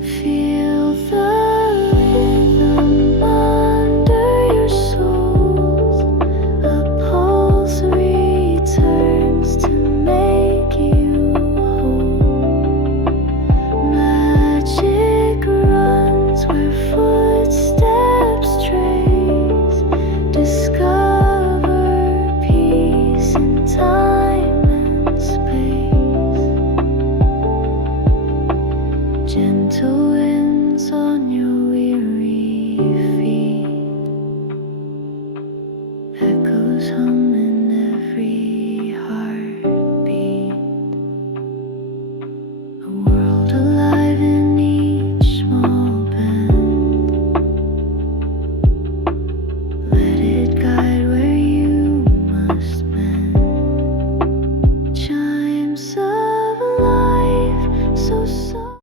Feel the rhythm under your soles. A pulse returns to make you whole. Magic runs where footsteps trace. Discover peace in time and space. Gentle winds on your